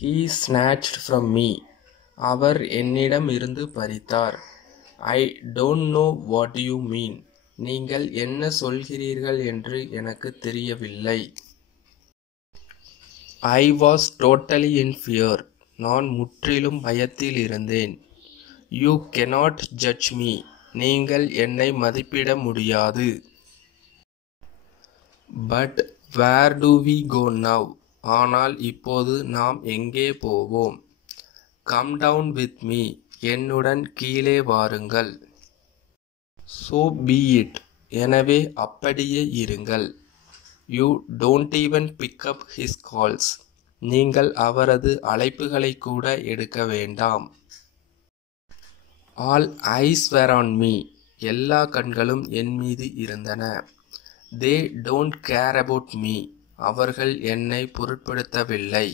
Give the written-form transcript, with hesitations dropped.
He snatched from me. அவர் என்னிடம் இருந்து பறித்தார். I don't know what you mean. நீங்கள் என்ன சொல்கிறீர்கள் என்று எனக்கு தெரியவில்லை. I was totally in fear. நான் முற்றிலும் பயத்தில் இருந்தேன். You cannot judge me. நீங்கள் என்னை மதிப்பிட முடியாது. But where do we go now? ஆனால் இப்போது நாம் எங்கே போவோம்? Come down with me. என்னுடன் கீழே வாருங்கள். So be it. எனவே அப்படியே இருங்கள். You don't even pick up his calls. நீங்கள் அவரது அழைப்புகளை கூட எடுக்க வேண்டாம். All eyes were on me. எல்லா கண்களும் என் மீது இருந்தன. They don't care about me. அவர்கள் என்னை பொருட்படுத்தவில்லை.